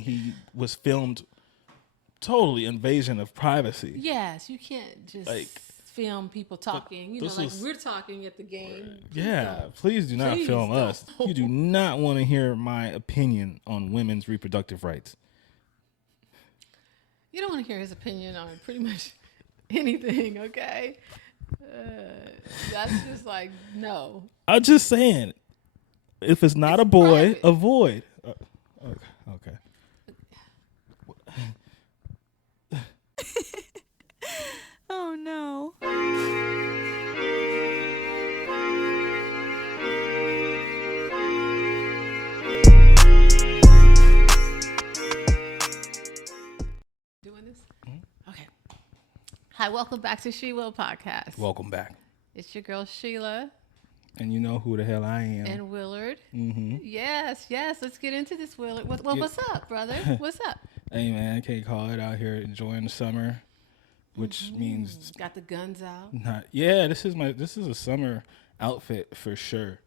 He was filmed totally invasion of privacy. Yes, you can't just film people talking. You know, like we're talking at the game. Please do not film us. You do not want to hear my opinion on women's reproductive rights. You don't want to hear his opinion on pretty much anything, okay? That's just like, no. I'm just saying, if it's not a boy, avoid. Okay. Oh, no. Doing this? Mm-hmm. Okay. Hi, welcome back to She Will Podcast. Welcome back. It's your girl, Sheila. And you know who the hell I am. And Willard. Mm-hmm. Yes. Let's get into this, Willard. What's up, brother? What's up? Hey, man, I can't call it out here enjoying the summer, which means... Got the guns out. This is a summer outfit for sure.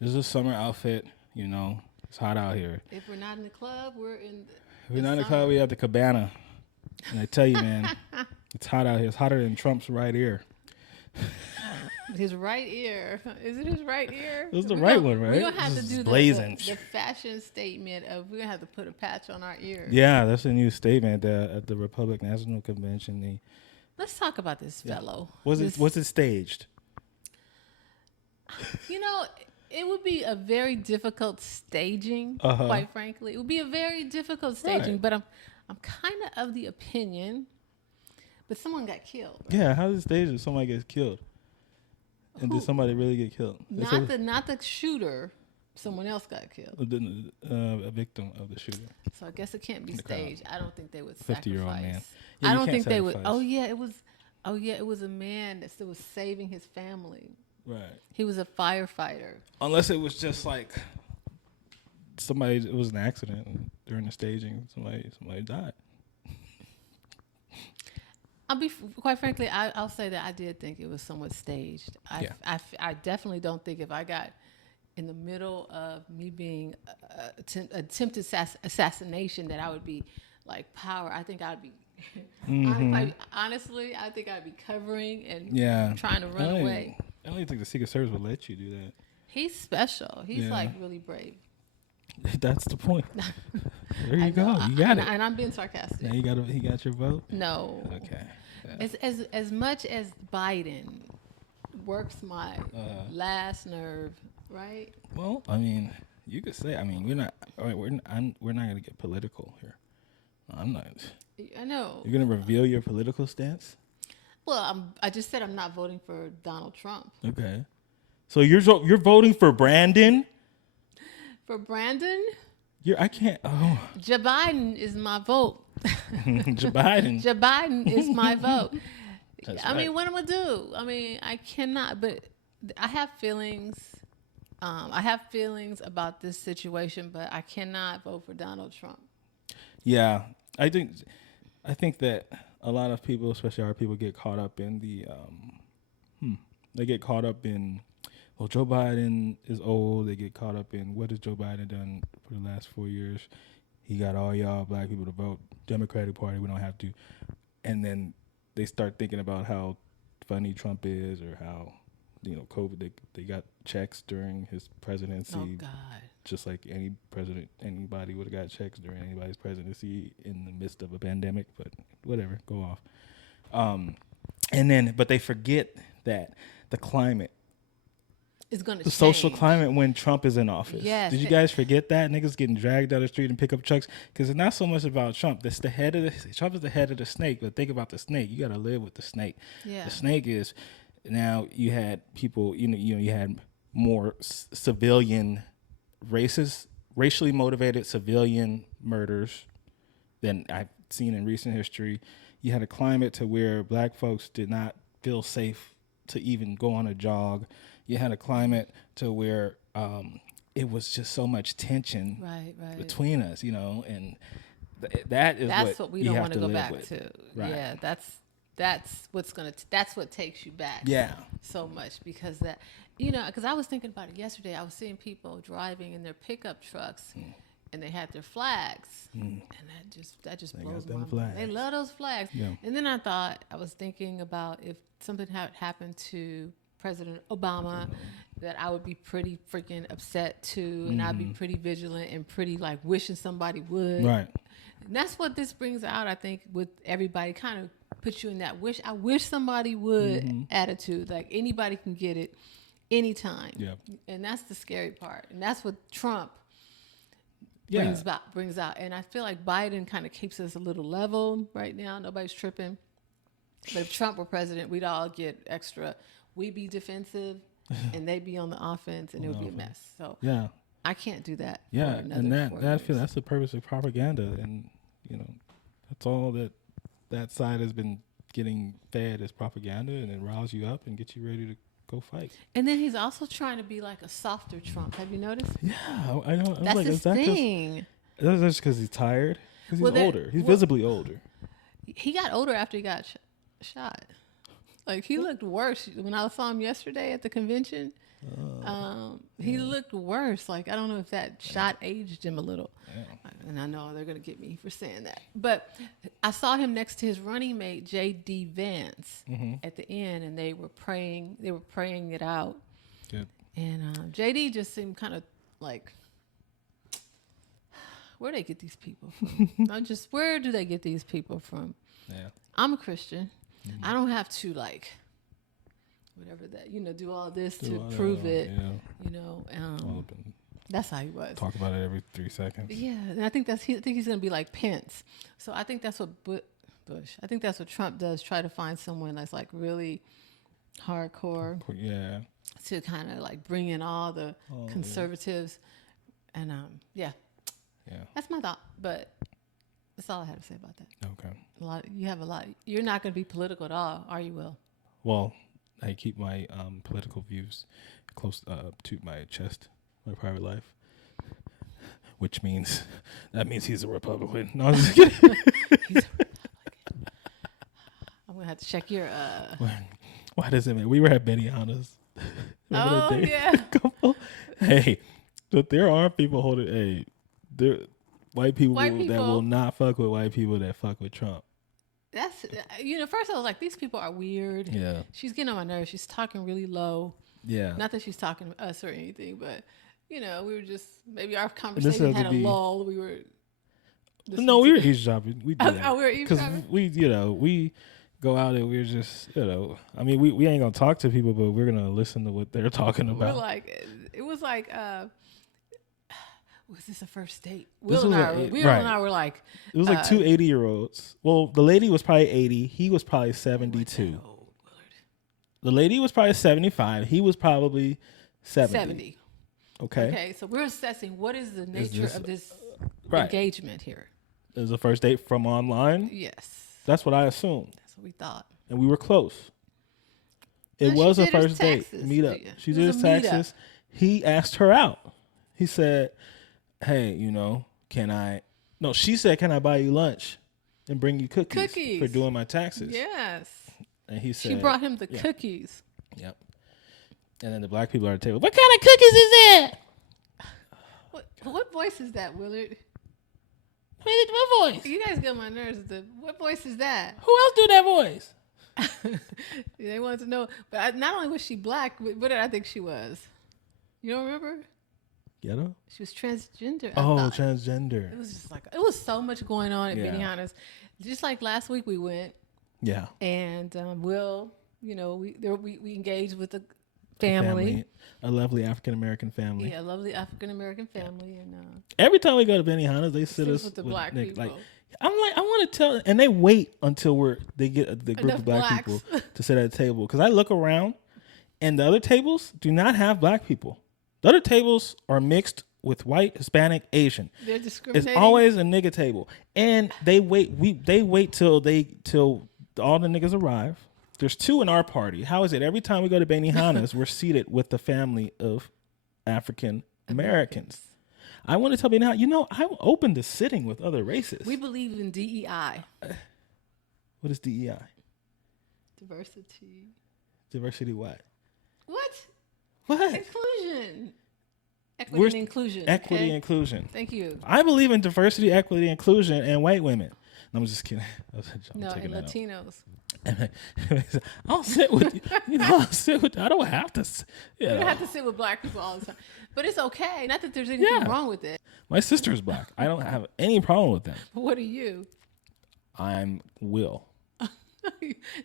This is a summer outfit, you know. It's hot out here. If we're not in the club, we're in If we're not in the club, we have the cabana. And I tell you, man, it's hot out here. It's hotter than Trump's right ear. His right ear. Is it his right ear? It was the right one, right? We're going to have to do the fashion statement of we're going to have to put a patch on our ear. Yeah, that's a new statement at the Republican National Convention. Let's talk about this fellow. Was it staged? You know, it would be a very difficult staging, quite frankly. It would be a very difficult staging, but I'm kind of the opinion, but someone got killed. Right? Yeah, how is it staged if somebody gets killed? And did somebody really get killed? Not the shooter. Someone else got killed. A victim of the shooter. So I guess it can't be staged. I don't think they would 50-year-old man. Yeah, I don't think they would. It was a man that still was saving his family. Right. He was a firefighter. Unless it was just like it was an accident and during the staging, somebody died. Quite frankly, I'll say that I did think it was somewhat staged. I definitely don't think if I got in the middle of me being attempted assassination that I would be like power. I think I'd be, honestly, I think I'd be covering and trying to run away. I don't even think the Secret Service would let you do that. He's special. He's like really brave. That's the point. There you go. You got it. And I'm being sarcastic. Now he got your vote? No. Okay. Yeah. As much as Biden works my last nerve, right? Well, I mean, you could say. I mean, we're not going to get political here. I'm not. I know. You're going to reveal your political stance? Well, I just said I'm not voting for Donald Trump. Okay. So you're voting for Brandon? For Brandon? I can't. Oh. Joe Biden is my vote. Joe Biden. Joe Biden is my vote. I mean, what am I do? I mean, I cannot. But I have feelings. I have feelings about this situation, but I cannot vote for Donald Trump. Yeah, I think that a lot of people, especially our people, get caught up in they get caught up in, well, Joe Biden is old. They get caught up in what has Joe Biden done for the last 4 years? He got all y'all black people to vote Democratic Party. We don't have to. And then they start thinking about how funny Trump is, or how, COVID, they got checks during his presidency. Oh, God. Just like anybody would have got checks during anybody's presidency in the midst of a pandemic, but whatever, go off. But they forget that the climate, is going to the social climate when Trump is in office. Yes. Did you guys forget that? Niggas getting dragged down the street and pick up trucks? Because it's not so much about Trump. That's Trump is the head of the snake, but think about the snake. You got to live with the snake. Yeah. The snake is, now you had people, you had more civilian racially motivated civilian murders than I've seen in recent history. You had a climate to where black folks did not feel safe to even go on a jog. You had a climate to where it was just so much tension between us, and that's what we don't want to go back to. Right. Yeah, that's what takes you back. Yeah, so much because because I was thinking about it yesterday. I was seeing people driving in their pickup trucks and they had their flags, and that just They blows got my them mind. They flags. love those flags. Yeah. And then I was thinking about if something had happened to President Obama, that I would be pretty freaking upset too, and I'd be pretty vigilant and pretty like wishing somebody would. Right. And that's what this brings out, I think, with everybody. Kind of puts you in that I wish somebody would attitude. Like anybody can get it anytime. Yeah. And that's the scary part. And that's what Trump Yeah. brings out. And I feel like Biden kind of keeps us a little level right now. Nobody's tripping. But if Trump were president, we'd all get extra. We'd be defensive and they'd be on the offense, and it would be a mess. So Yeah. I can't do that. Yeah. for another And 4 years. that's the purpose of propaganda. And, that's all that side has been getting fed is propaganda, and it riles you up and gets you ready to go fight. And then he's also trying to be like a softer Trump. Have you noticed? Yeah. I know. That's like, his is that thing. That's just because he's tired? Because Well, he's older. He's visibly older. He got older after he got shot. Like he looked worse when I saw him yesterday at the convention. He looked worse. Like I don't know if that shot aged him a little. Yeah. And I know they're gonna get me for saying that, but I saw him next to his running mate J.D. Vance at the end, and they were praying. They were praying it out. Good. And J.D. just seemed kind of like, where do they get these people from? Where do they get these people from? Yeah. I'm a Christian. I don't have to like, whatever that, do all this to prove it. Yeah. All up and That's how he was. talk about it every 3 seconds. Yeah, and I think he's going to be like Pence. So I think that's what Bush. I think that's what Trump does. Try to find someone that's like really hardcore Yeah. to kind of like bring in all the conservatives. And Yeah. that's my thought. But that's all I have to say about that. Okay. You have a lot. You're not going to be political at all, are you, Will? Well, I keep my political views close to my chest, my private life, which means he's a Republican. No, I'm just kidding. He's a Republican. I'm going to have to check your. Why does it matter? We were at Benihana's. Oh, yeah. Hey, but there are people holding. Hey, there white people that will not fuck with white people that fuck with Trump. That's first I was like, these people are weird. Yeah. She's getting on my nerves. She's talking really low. Yeah. Not that she's talking to us or anything, but we were just maybe our conversation had a lull. We were. No, we were eavesdropping. We did. We were eavesdropping. Because we go out and we're just I mean we ain't gonna talk to people, but we're gonna listen to what they're talking about. We're like, it was like. Was this a first date? Will and I were like... It was like two 80-year-olds. Well, the lady was probably 80. He was probably 72. The lady was probably 75. He was probably 70. Okay, so we're assessing what is the nature of this engagement here. It was a first date from online? Yes. That's what I assumed. That's what we thought. And we were close. It was a first date. Meet up. She did his taxes. He asked her out. He said... Hey, can I? No, she said, can I buy you lunch and bring you cookies for doing my taxes? Yes. And he said, she brought him the cookies. Yep. And then the black people are at the table. What kind of cookies is that? What voice is that, Willard? What voice? You guys get on my nerves. What voice is that? Who else do that voice? They wanted to know. But not only was she black, but what did I think she was? You don't remember? Ghetto? She was transgender. Transgender. It was just like, it was so much going on at Benihana's. Just like last week we went. Yeah. And Will, we engaged with a family. A lovely African-American family. Yeah, a lovely African-American family. And every time we go to Benihana's, they sit us with the black people. Like, I'm like, I want to tell, and they wait until they get the group of black people to sit at a table. Because I look around, and the other tables do not have black people. The other tables are mixed with white, Hispanic, Asian. They're discriminating. It's always a nigga table, and they wait. They wait till all the niggas arrive. There's two in our party. How is it every time we go to Benihana's, we're seated with the family of African Americans? I want to tell Benihana, I'm open to sitting with other races. We believe in DEI. What is DEI? Diversity. Diversity what? What? What? Inclusion. Equity and inclusion. Equity and okay? Inclusion. Thank you. I believe in diversity, equity, inclusion, and white women. No, I'm just kidding. No, and Latinos. I'll sit with you. I'll sit with. I don't have to. You don't have to sit with black people all the time, but it's okay. Not that there's anything wrong with it. My sister is black. I don't have any problem with that. What are you? I'm Will.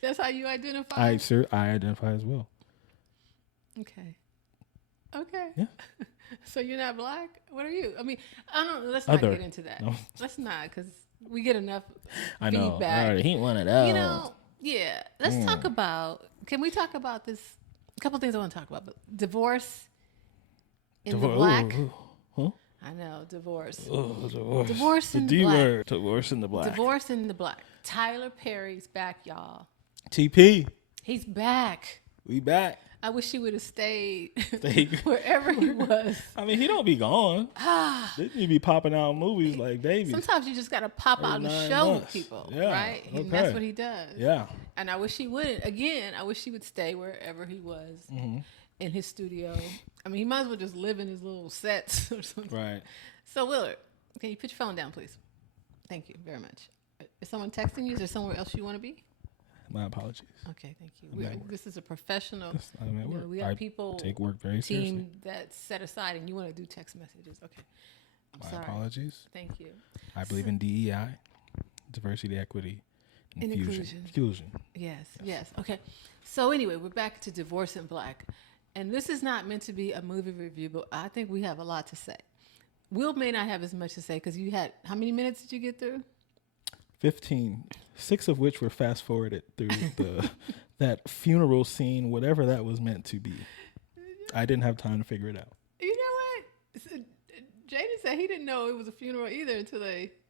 That's how you identify. I identify as Will. Okay. Okay. Yeah. So you're not black? What are you? I mean, I don't. Let's not get into that. No. Let's not, because we get enough I know. feedback. All right, he wanted out. You know. Yeah. Let's talk about. Can we talk about this? A couple things I want to talk about. But divorce in the black. Ooh. Huh? I know, divorce. Divorce. Divorce in the D black. word. Divorce in the black. Divorce in the black. Tyler Perry's back, y'all. TP. He's back. We back. I wish he would have stayed wherever he was. I mean, he don't be gone. Didn't he be popping out movies like babies? Sometimes you just got to pop out and show people, right? Okay. And that's what he does. Yeah. And I wish he wouldn't. Again, I wish he would stay wherever he was in his studio. I mean, he might as well just live in his little sets or something. Right. So, Willard, can you put your phone down, please? Thank you very much. Is someone texting you? Is there somewhere else you want to be? My apologies. Okay, thank you. This is a professional. I'm at work. We have people take work very seriously. Team that's set aside, and you want to do text messages. Okay. I'm sorry. Apologies. Thank you. I believe in DEI, diversity, equity, and inclusion. Fusion. Yes. Okay. So anyway, we're back to Divorce in Black, and this is not meant to be a movie review, but I think we have a lot to say. Will may not have as much to say because you had how many minutes did you get through? 15, 6 of which were fast forwarded through that funeral scene, whatever that was meant to be. I didn't have time to figure it out. You know what? Jaylen said he didn't know it was a funeral either until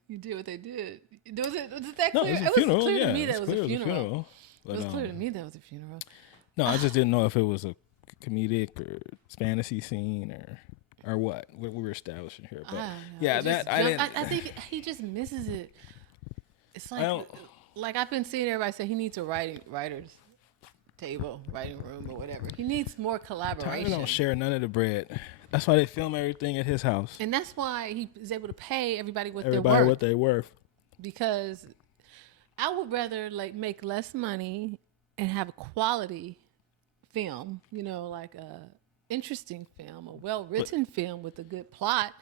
you did what they did. Was it that clear? No, it was a funeral. Clear yeah, to me that it was a funeral. But, it was clear to me that it was a funeral. No, I just didn't know if it was a comedic or fantasy scene or what we were establishing here. But yeah, I think he just misses it. It's like I've been seeing everybody say he needs a writing room or whatever. He needs more collaboration. Tyler don't share none of the bread. That's why they film everything at his house. And that's why he is able to pay everybody what they're worth. Because I would rather make less money and have a quality film, like a interesting film, a well-written film with a good plot.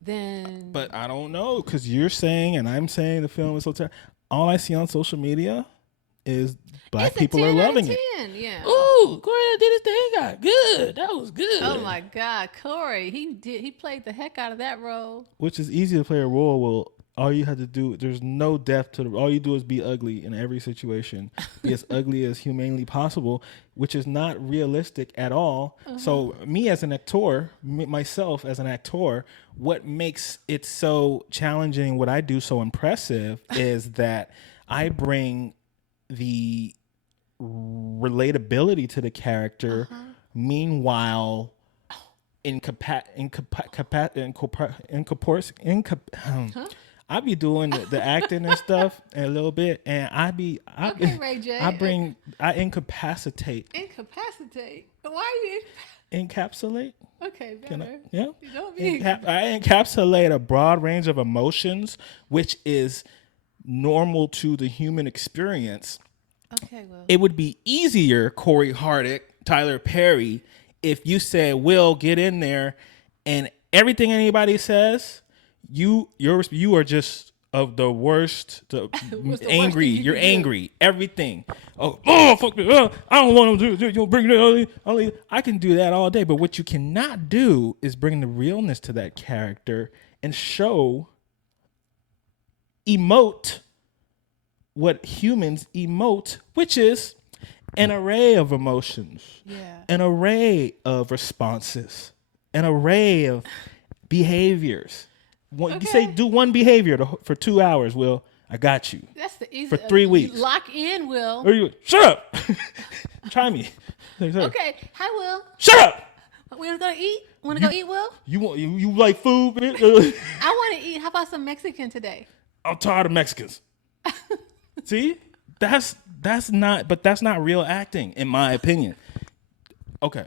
But I don't know, because you're saying and I'm saying the film is so terrible. All I see on social media is black people are loving it. Yeah. Ooh, Corey did his thing. Got good. That was good. Oh my God, Corey, he played the heck out of that role. Which is easy to play a role. Well, all you have to do, there's no depth to all you do is be ugly in every situation. Be as ugly as humanely possible, which is not realistic at all. So me as an actor, myself as an actor, what makes it so challenging, what I do so impressive is that I bring the relatability to the character. Meanwhile, I be doing the acting and stuff a little bit, and Ray J. I incapacitate. Incapacitate? Why are you encapsulate? Okay, better. Yeah. You don't mean I encapsulate a broad range of emotions, which is normal to the human experience. Okay, well. It would be easier, Corey Hardick, Tyler Perry, if you said, Will, get in there, and everything anybody says, you are just of the worst, angry. You're angry. Everything. Oh, fuck me. I don't want to do. You bring it. Only I can do that all day. But what you cannot do is bring the realness to that character and emote what humans emote, which is an array of emotions, an array of responses, an array of behaviors. You say do one behavior for 2 hours, Will. I got you. That's the easy. For 3 weeks. Lock in, Will. Or shut up. Try me. Okay. Hi, Will. Shut up. We want to go eat? Want to go eat, Will? You like food? I want to eat. How about some Mexican today? I'm tired of Mexicans. See? That's not real acting, in my opinion. Okay.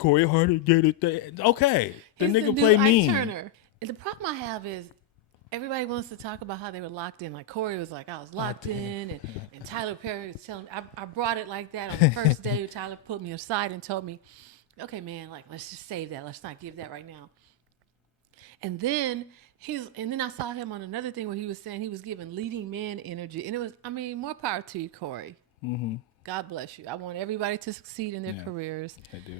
Corey Harding get it. Okay, the He's nigga new play Ike mean. Turner. And the problem I have is everybody wants to talk about how they were locked in. Like Corey was like, I was locked in, and Tyler Perry was telling me, I brought it like that on the first day. Tyler put me aside and told me, okay, man, like let's just save that. Let's not give that right now. And then I saw him on another thing where he was saying he was giving leading man energy, and it was, I mean, more power to you, Corey. Mm-hmm. God bless you. I want everybody to succeed in their careers. I do.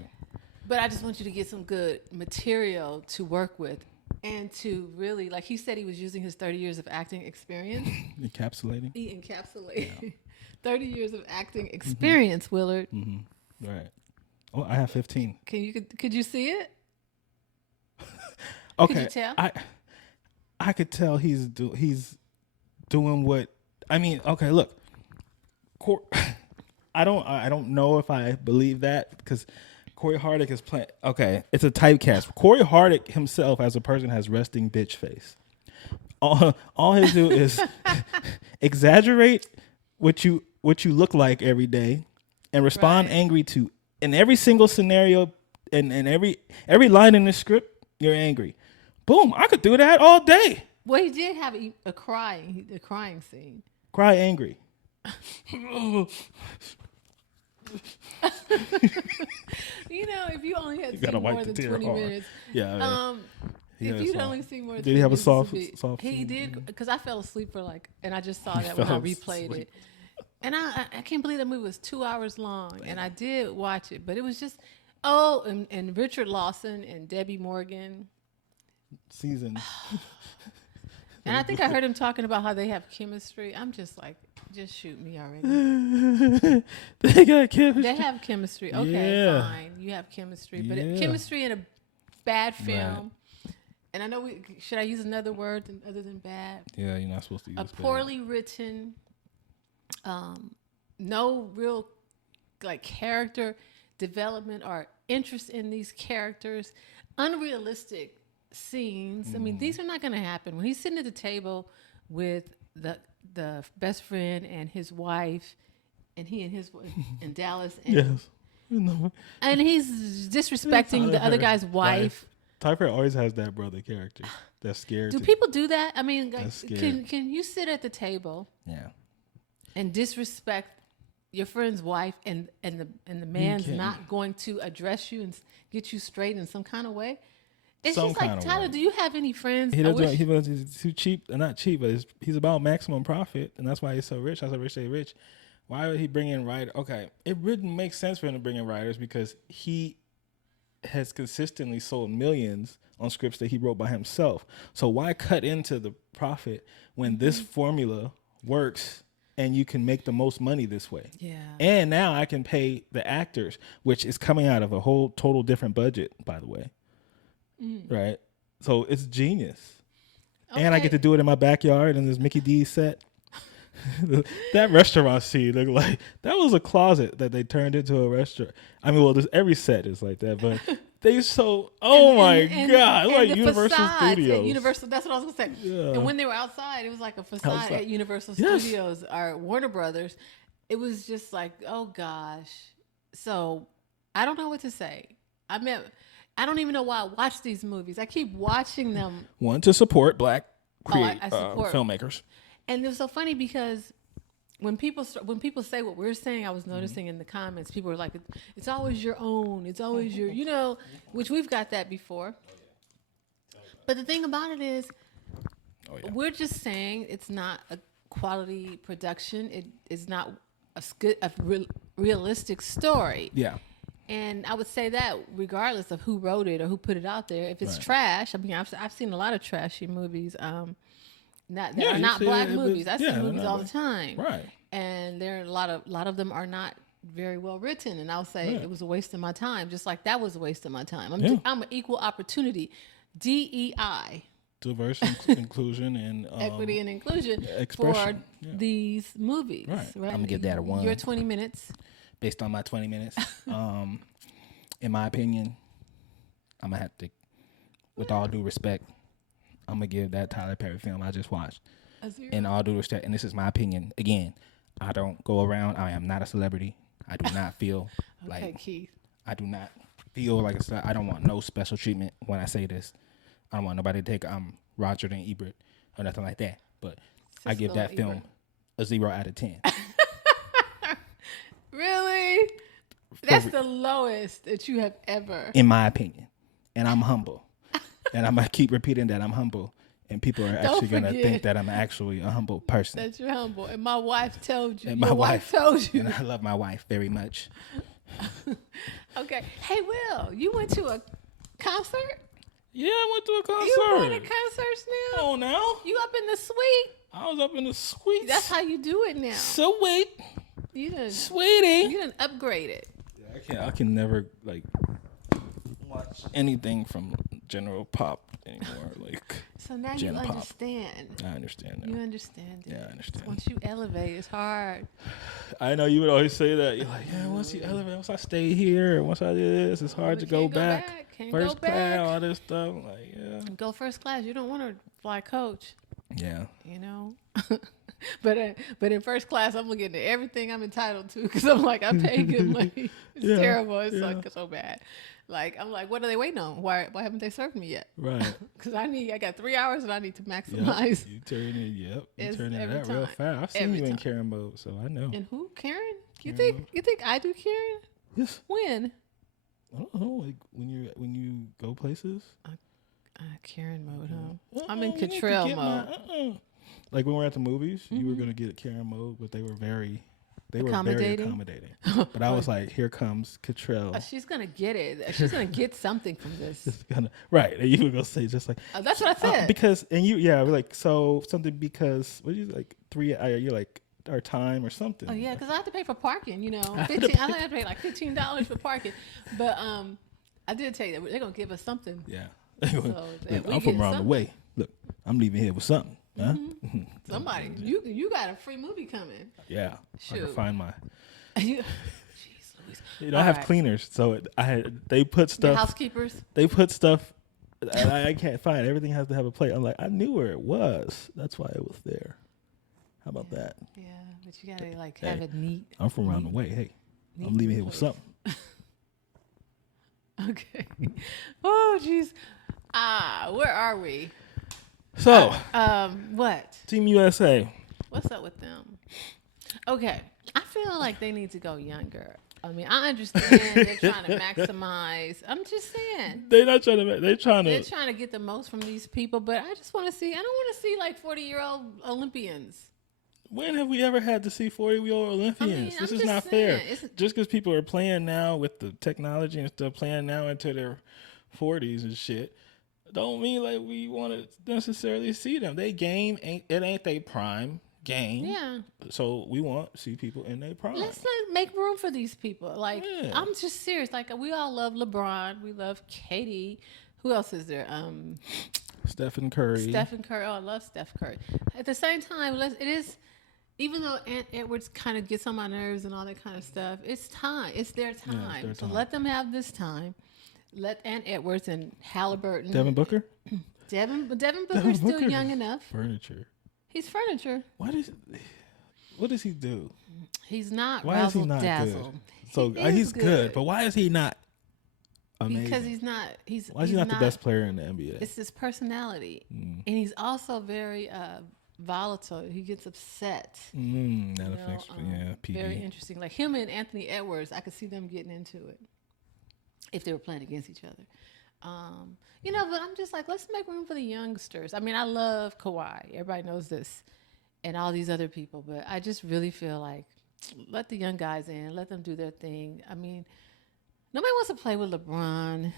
But I just want you to get some good material to work with and to really, like he said, he was using his 30 years of acting experience. Encapsulating. He encapsulated 30 years of acting experience, Willard. Mm-hmm. Right. Oh, I have 15. Could you see it? Okay. Could you tell? I could tell he's doing what, I mean, okay, look. I don't know if I believe that because Corey Harding is playing. Okay, it's a typecast. Corey Harding himself, as a person, has resting bitch face. All he do is exaggerate what you look like every day, and respond angry to in every single scenario and every line in the script. You're angry. Boom! I could do that all day. Well, he did have a crying scene. Cry angry. You know, if you only had seen more than 20 minutes. Yeah. If you'd only seen more than 20 minutes. Did he have a soft He scene? did, because I fell asleep for and I just saw that when I replayed it. And I can't believe that movie was 2 hours long. And I did watch it, but it was just, and Richard Lawson and Debbie Morgan. Season. And I think I heard him talking about how they have chemistry. I'm just like, just shoot me already. They got chemistry. They have chemistry. Okay, fine. You have chemistry. But chemistry in a bad film. Right. And I know should I use another word other than bad? Yeah, you're not supposed to use a poorly written, no real character development or interest in these characters, unrealistic scenes. I mean, these are not going to happen. When he's sitting at the table with the best friend and his wife, and he and his wife in Dallas, and, yes, and he's disrespecting the other guy's wife. Tyler always has that brother character that's scared. Do people do that? I mean, can you sit at the table? Yeah. And disrespect your friend's wife, and the man's not going to address you and get you straight in some kind of way? It's just like, Tyler, do you have any friends? He's too cheap, not cheap, but he's about maximum profit, and that's why he's so rich. That's why Rich say rich. Why would he bring in writers? Okay, it wouldn't make sense for him to bring in writers because he has consistently sold millions on scripts that he wrote by himself. So why cut into the profit when this formula works and you can make the most money this way? Yeah. And now I can pay the actors, which is coming out of a whole total different budget, by the way. Right, so it's genius, and I get to do it in my backyard in this Mickey D's set. That restaurant scene looked like that was a closet that they turned into a restaurant. I mean, well, every set is like that, but they God, like Universal Studios. Universal, that's what I was gonna say. Yeah. And when they were outside, it was like a facade at Universal Studios or Warner Brothers. It was just like, oh gosh. So I don't know what to say. I don't even know why I watch these movies. I keep watching them. One, to support black filmmakers. And it was so funny because when people say what we're saying, I was noticing in the comments, people were like, it's always your own. It's always your, which we've got that before. But the thing about it is, we're just saying it's not a quality production. It is not a realistic story. Yeah. And I would say that regardless of who wrote it or who put it out there, if it's trash, I mean, I've seen a lot of trashy movies that are not black movies. I see movies all the time. Right. And there are a lot of them are not very well written. And I'll say it was a waste of my time, just like that was a waste of my time. I'm an equal opportunity, DEI. Diversity, inclusion, and equity and inclusion for these movies. Right. I'm going to give that a 1. Your 20 minutes. Based on my 20 minutes, in my opinion, I'm going to have to, with all due respect, I'm going to give that Tyler Perry film I just watched, in all due respect, and this is my opinion. Again, I don't go around, I am not a celebrity. I do not feel feel like I don't want no special treatment when I say this. I don't want nobody to take Roger and Ebert or nothing like that. But I give that film a 0 out of 10. Really? That's the lowest that you have ever. In my opinion. And I'm humble. And I'm going to keep repeating that I'm humble. And people are actually going to think that I'm actually a humble person. That you're humble. And my wife told you. And my wife told you. And I love my wife very much. Okay. Hey, Will, you went to a concert? Yeah, I went to a concert. You going to concerts now? Oh, now? You up in the suite? I was up in the suite. That's how you do it now. Sweet. You done, Sweetie. You done upgraded. Yeah, I can never like watch anything from general pop anymore. Like so now you understand. I understand now. You understand it. Yeah, I understand. Once you elevate, it's hard. I know you would always say that. You're like, yeah, once you elevate, once I stay here, once I do this, it's hard to go back. First class, all this stuff. Like, yeah. Go first class. You don't want to fly coach. Yeah. You know. But in first class, I'm looking at everything I'm entitled to because I'm like, I pay good money. It's terrible. It's so bad. Like, I'm like, what are they waiting on? Why haven't they served me yet? Right. Because I got 3 hours and I need to maximize. Yep. You turn it out real fast. I've seen every you in time. Karen mode, so I know. And who? Karen? You Karen think I do Karen? Yes. When? I don't know. Like when you go places. Karen mode, huh? I'm in Catrell mode. Like when we're at the movies, you were gonna get Karen mode, but they were very accommodating. But I was like, here comes Catrell. She's gonna get it. She's gonna get something from this. Right. And you were gonna say just like that's what I said. Because we're like so something because what do you like 3 you're like our time or something. Oh yeah, because I have to pay for parking. You know, I have to pay like $15 for parking. But I did tell you that they're gonna give us something. Yeah. So I'm from around the way. Look, I'm leaving here with something. Huh? Mm-hmm. Somebody, you got a free movie coming. Yeah, shoot. I can find my. Jeez Louise. You know, I have cleaners, so they put stuff. The housekeepers. They put stuff. I can't find. Everything has to have a plate. I'm like, I knew where it was. That's why it was there. How about that? Yeah, but you gotta have it neat. I'm from around the way. Hey, I'm leaving here with something. Okay. Oh, jeez. Where are we? So, what? Team USA. What's up with them? Okay, I feel like they need to go younger. I mean, I understand they're trying to maximize. I'm just saying. They're not trying to. They're trying to get the most from these people, but I just want to see. I don't want to see like 40-year-old Olympians. When have we ever had to see 40-year-old Olympians? This is not fair. Just because people are playing now with the technology and stuff, playing now into their 40s and shit, don't mean like we want to necessarily see them. They game ain't their prime game. Yeah. So we want to see people in their prime. Let's make room for these people. Like, yeah. I'm just serious. Like, we all love LeBron. We love Katie. Who else is there? Stephen Curry. Oh, I love Steph Curry. At the same time, it is. Even though Aunt Edwards kind of gets on my nerves and all that kind of stuff, it's time. It's their time. Yeah, so let them have this time. Let Aunt Edwards and Halliburton. Devin Booker? Devin Booker's still young enough. Furniture. He's furniture. What does he do? He's not why is he not dazzle. Good? So he's good, but why is he not amazing? Because he's not. Why is he not the best player in the NBA? It's his personality, and he's also very volatile. He gets upset. That affects PD. Very interesting. Like him and Anthony Edwards, I could see them getting into it if they were playing against each other. But I'm just like, let's make room for the youngsters. I mean, I love Kawhi. Everybody knows this, and all these other people. But I just really feel like let the young guys in, let them do their thing. I mean, nobody wants to play with LeBron.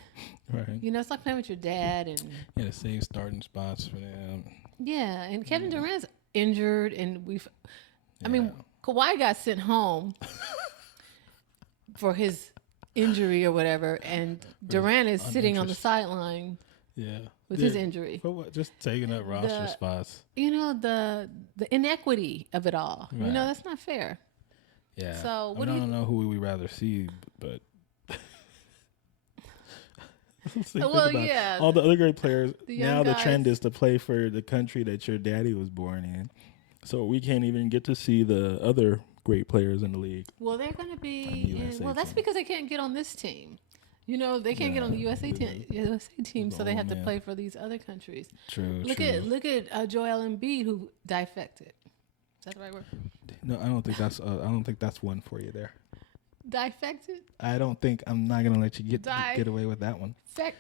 Right. It's like playing with your dad and to save starting spots for them. Yeah, and Kevin Durant's injured, and Kawhi got sent home for his injury or whatever, and Durant is sitting on the sideline. Yeah, with his injury. For what? Just taking up roster spots. The inequity of it all. Right. That's not fair. Yeah. So I don't know who we rather see, but. All the other great players. Now the trend is to play for the country that your daddy was born in. So we can't even get to see the other great players in the league. Well, they're going to be. That's because they can't get on this team. You know, they can't get on the USA team, so they have to play for these other countries. True. Look at Joel Embiid, who defected. Is that the right word? No, I don't think that's one for you there. Defected? I'm not gonna let you get away with that one.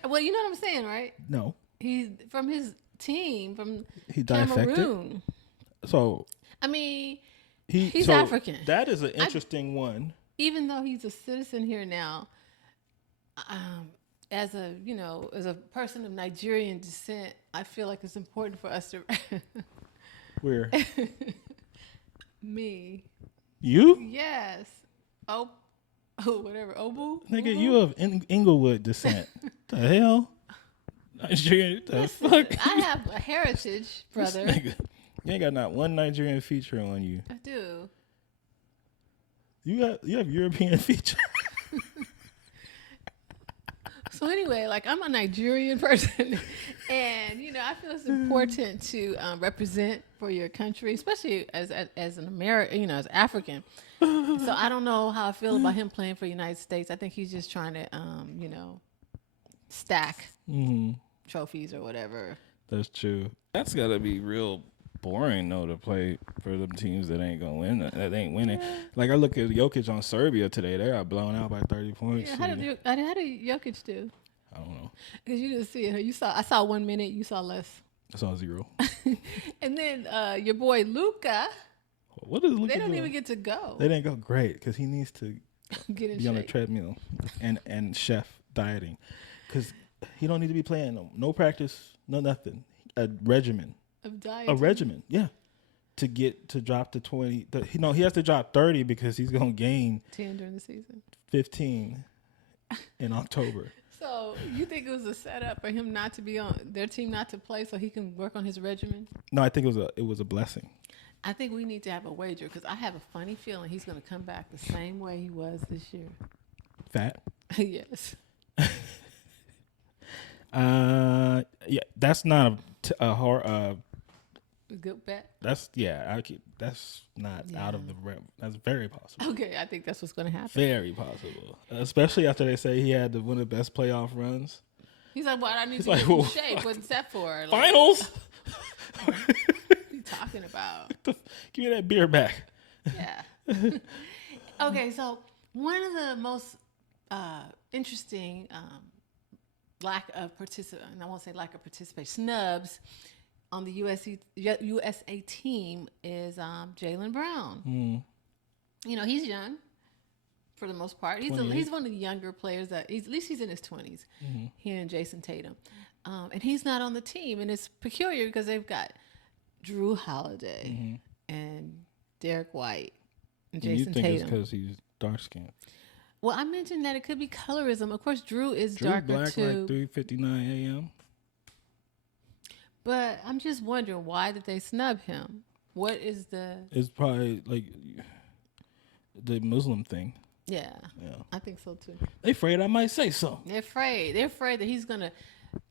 Well, you know what I'm saying, right? No. He's from his team from defected. Cameroon. So I mean, he's African. That is an interesting one. Even though he's a citizen here now, as a person of Nigerian descent, I feel like it's important for us to. Where? Me. You? Yes. Whatever. Obu? Nigga, you of Inglewood descent. The hell? Nigerian? The fuck? I have a heritage, brother. Nigga, you ain't got not one Nigerian feature on you. I do. You have European feature. So anyway, like I'm a Nigerian person, and I feel it's important to represent for your country, especially as an American, as African. So I don't know how I feel about him playing for the United States. I think he's just trying to, stack trophies or whatever. That's true. That's gotta be real boring though to play for them teams that ain't gonna win. That ain't winning. Yeah. Like I look at Jokic on Serbia today. They got blown out by 30 points. Yeah, how did Jokic do? I don't know. Because you didn't see it. I saw 1 minute. You saw less. I saw 0. And then your boy Luka. What is Luka? They don't doing? even get to go. They didn't go great because he needs to be on a treadmill and chef dieting because he don't need to be playing no practice, no nothing. A regimen. Of diet. A regimen, yeah. To drop to 20. He has to drop 30 because he's gonna gain 10 during the season. 15 in October. So you think it was a setup for him not to be on their team, not to play, so he can work on his regimen? No, I think it was a blessing. I think we need to have a wager because I have a funny feeling he's going to come back the same way he was this year. Fat? Yes. Yeah, that's not a horror. Good bet. That's not out of the realm. That's very possible. Okay, I think that's what's going to happen. Very possible, especially after they say he had one of the best playoff runs. He's like, "Well, I need to get in shape. What's that for?" Finals. What are you talking about? Give me that beer back. Yeah. Okay, so one of the most interesting lack of participation, I won't say lack of participation, snubs on the USA team is Jaylen Brown. He's young for the most part. He's one of the younger players at least he's in his 20s. He and Jason Tatum. And he's not on the team. And it's peculiar because they've got Drew Holiday and Derek White and Jason Tatum. You think it's because he's dark skinned? Well, I mentioned that it could be colorism. Of course, Drew is darker black, too. Like 3:59 a.m. But I'm just wondering, why did they snub him? What is the... It's probably like the Muslim thing. Yeah, I think so too. They're afraid I might say so. They're afraid that he's going to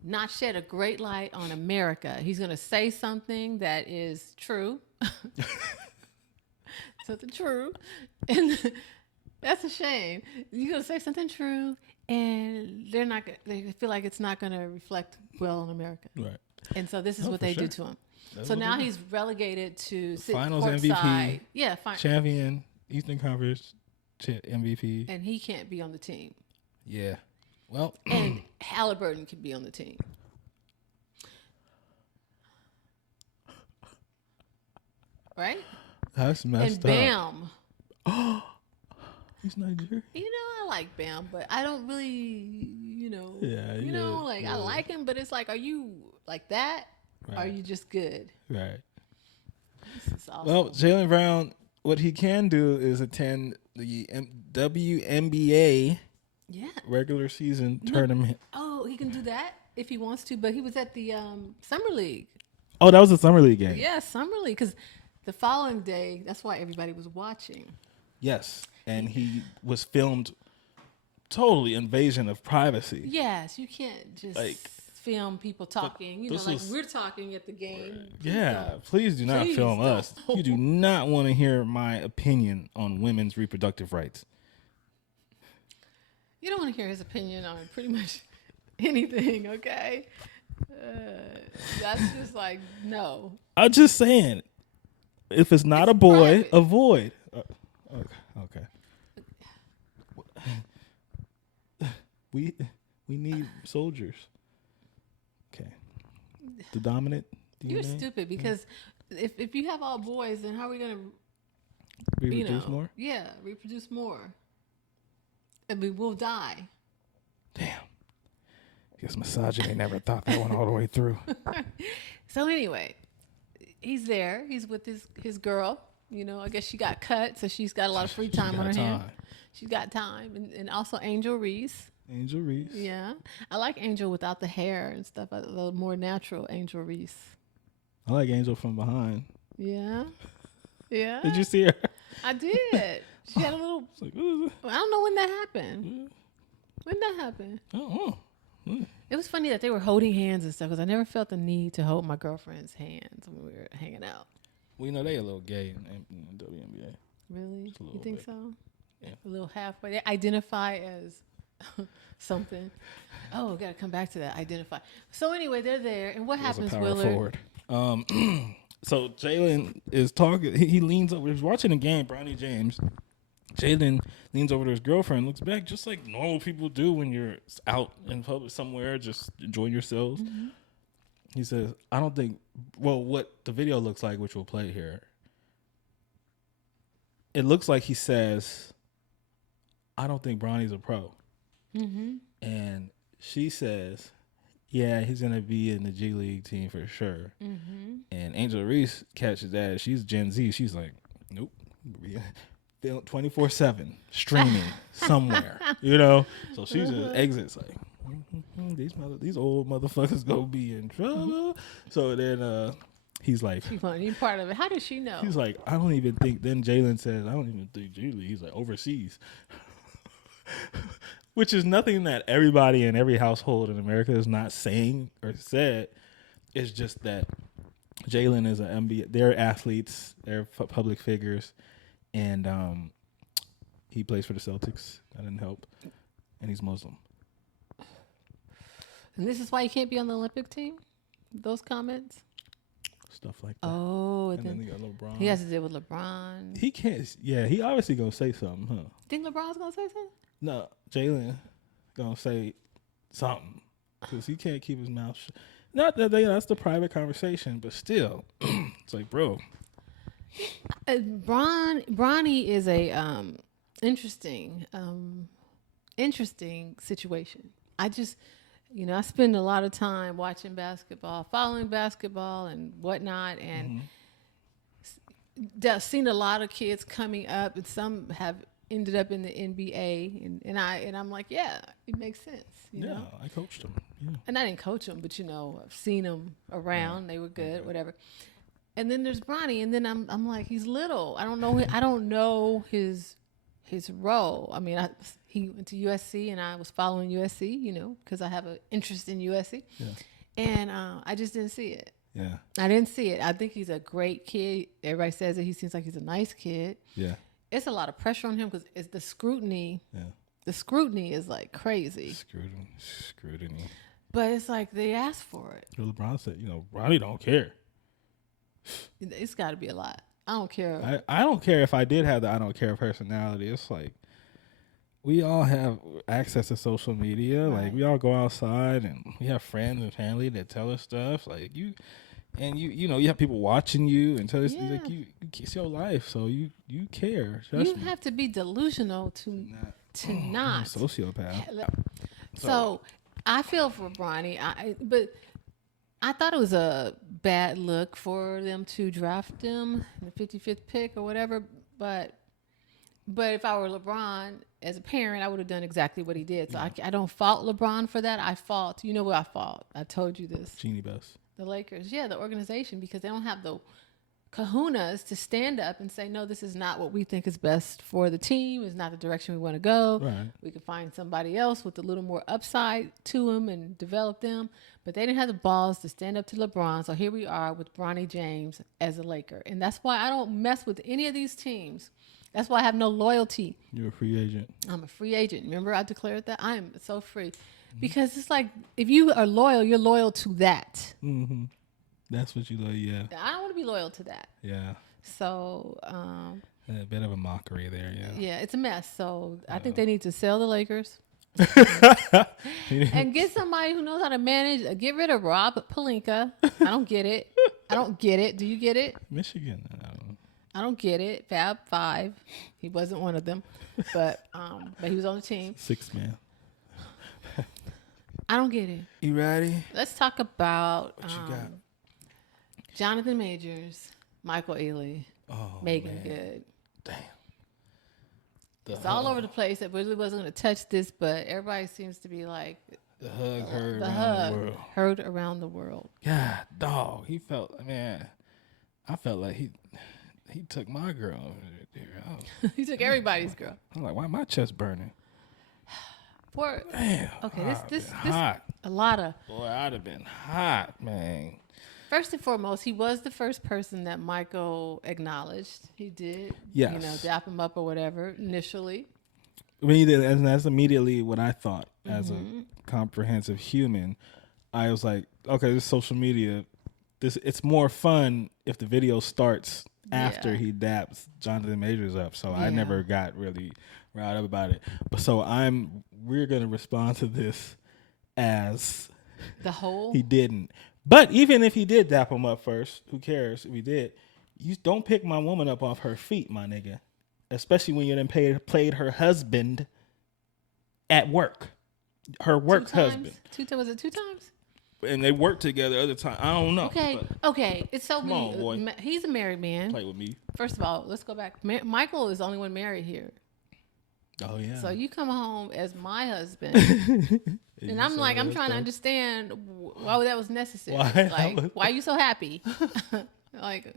not shed a great light on America. He's going to say something that is true. Something true. And that's a shame. You're going to say something true, and they feel like it's not going to reflect well on America. Right. And so this is what they do to him. So now he's relegated to sit Finals courtside. MVP. Yeah, champion, Eastern Conference MVP. And he can't be on the team. Yeah. Well. And Halliburton can be on the team. Right? That's messed up. And Bam. Oh, he's Nigerian. I like Bam, but I don't really, Yeah. I like him, but it's like, are you like that? Right. Or are you just good? Right. This is awesome. Well, Jaylen Brown, what he can do is attend the WNBA regular season tournament. Oh, he can do that if he wants to, but he was at the Summer League. Oh, that was a Summer League game. Yeah, Summer League, because the following day, that's why everybody was watching. Yes, and he was filmed totally invasion of privacy. Yes, you can't just film people talking, we're talking at the game. Yeah, please do not film us. You do not want to hear my opinion on women's reproductive rights. You don't want to hear his opinion on pretty much anything, okay? That's just like, no. I'm just saying, if it's not It's a boy, private. avoid. Okay. We need soldiers. Okay. The dominant DNA. You're stupid because if you have all boys, then how are we going to Reproduce more? Yeah, reproduce more. I mean, we'll die. Damn. Guess misogyny never thought that one all the way through. So anyway, he's there. He's with his girl. You know, I guess she got cut, so she's got a lot of free time on her hands. She's got time. And also Angel Reese. Angel Reese. Yeah. I like Angel without the hair and stuff. A little more natural Angel Reese. I like Angel from behind. Yeah. Yeah. Did you see her? I did. She had a little. Like, what is it? I don't know when that happened. When that happened? I don't know. It was funny that they were holding hands and stuff because I never felt the need to hold my girlfriend's hands when we were hanging out. Well, you know, they a little gay in WNBA. Really? You think bit. so? Yeah. A little halfway. They identify as something. Oh, got to come back to that. Identify. So anyway, they're there. And what happens, Willard? Forward. So Jaylen is talking. He leans over. He's watching a game, Bronnie James. Jaylen leans over to his girlfriend, looks back just like normal people do when you're out in public somewhere, just enjoying yourselves. Mm-hmm. He says, I don't think, well, what the video looks like, which we'll play here, it looks like he says, I don't think Bronny's a pro. Mm-hmm. And she says, yeah, he's going to be in the G League team for sure. Mm-hmm. And Angel Reese catches that. She's Gen Z. She's like, nope. 24/7 streaming somewhere, you know. So she just exits like, these old motherfuckers gonna be in trouble. So then he's like, you part of it. How does she know? He's like, I don't even think. Then Jaylen says, I don't even think G League. He's like, overseas, which is nothing that everybody in every household in America is not saying or said. It's just that Jaylen is an NBA. They're athletes. They're public figures. And he plays for the Celtics. That didn't help. And he's Muslim. And this is why you can't be on the Olympic team? Those comments? Stuff like that. Oh. And then he got LeBron. He has to deal with LeBron. He can't. Yeah, he obviously going to say something, huh? Think LeBron's going to say something? No, Jaylen going to say something. Because he can't keep his mouth shut. Not that that's the private conversation, but still. It's like, bro. Bronnie is a interesting situation. I just, I spend a lot of time watching basketball, following basketball and whatnot, and seen a lot of kids coming up, and some have ended up in the NBA, and I'm like, yeah, it makes sense. You know? I coached them. Yeah. And I didn't coach them, but I've seen them around. They were good, whatever. And then there's Bronnie, and then I'm like, he's little. I don't know his role. I mean, he went to USC, and I was following USC, because I have an interest in USC. Yeah. And I just didn't see it. Yeah. I didn't see it. I think he's a great kid. Everybody says that he seems like he's a nice kid. Yeah. It's a lot of pressure on him because it's the scrutiny. Yeah. The scrutiny is like crazy. Scrutiny. But it's like they asked for it. LeBron said, Bronnie don't care. It's got to be a lot. I don't care. I don't care if I did have the I don't care personality. It's like we all have access to social media. Right. Like we all go outside and we have friends and family that tell us stuff. Like you have people watching you and tell us like it's your life, so you care. You have to be delusional to not. I'm a sociopath. So I feel for Bronnie, but I thought it was a bad look for them to draft him in the 55th pick or whatever. But if I were LeBron, as a parent, I would have done exactly what he did. So I don't fault LeBron for that. I fault, what I fault? I told you this. Genie Bus. The Lakers. Yeah, the organization, because they don't have the kahunas to stand up and say, no, this is not what we think is best for the team. It's not the direction we want to go. Right. We could find somebody else with a little more upside to them and develop them. But they didn't have the balls to stand up to LeBron. So here we are with Bronnie James as a Laker. And that's why I don't mess with any of these teams That's why I have no loyalty. You're a free agent. I'm a free agent. Remember I declared that? I am so free. Because it's like, if you are loyal, you're loyal to that. Mm-hmm. That's what you like, yeah. I don't want to be loyal to that. Yeah. So, a bit of a mockery there, yeah. Yeah, it's a mess. So I think they need to sell the Lakers and get somebody who knows how to manage. Get rid of Rob Pelinka. I don't get it. I don't get it. Do you get it? Michigan. I don't get it. Fab Five. He wasn't one of them, but he was on the team. 6 man. I don't get it. You ready? Let's talk about What you got? Jonathan Majors, Michael Ealy, Megan man. Good. Damn. It's all over the place. I really wasn't going to touch this, but everybody seems to be like, The hug heard the around hug the world. heard around the world. God, dog. He felt, man, I felt like he took my girl over there. He took everybody's girl. I'm like, why my chest burning? Okay, this hot. a lot of. Boy, I'd have been hot, man. First and foremost, he was the first person that Michael acknowledged. He did, Yes. dap him up or whatever initially. When he did, and that's immediately what I thought as a comprehensive human. I was like, okay, this social media, it's more fun if the video starts after he daps Jonathan Majors up. So I never got really riled up about it. But so we're gonna respond to this as The whole he didn't. But even if he did dap him up first, who cares if he did? You don't pick my woman up off her feet, my nigga. Especially when you done played her husband at work. Her work husband. Was it 2 times? And they worked together other time. I don't know. Okay. It's so Come on, boy. He's a married man. Play with me. First of all, let's go back. Michael is the only one married here. Oh, yeah. So you come home as my husband. And I'm like, I'm trying to understand why that was necessary. Why are you so happy? Like,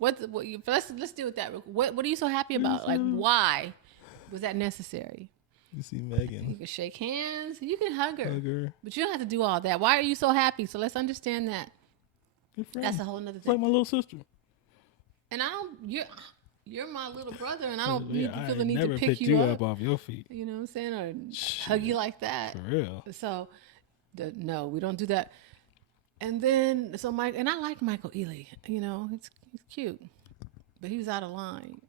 let's deal with that. What are you so happy about? Like, why was that necessary? You see Megan. You can shake hands. You can hug her. Hug her. But you don't have to do all that. Why are you so happy? So let's understand that. That's a whole nother It's like thing. my little sister. And you're my little brother, and I don't need to feel the need never to pick picked you up off your feet. You know what I'm saying? Or hug you like that. For real. So, no, we don't do that. And then, and I like Michael Ealy. You know, he's cute, but he was out of line.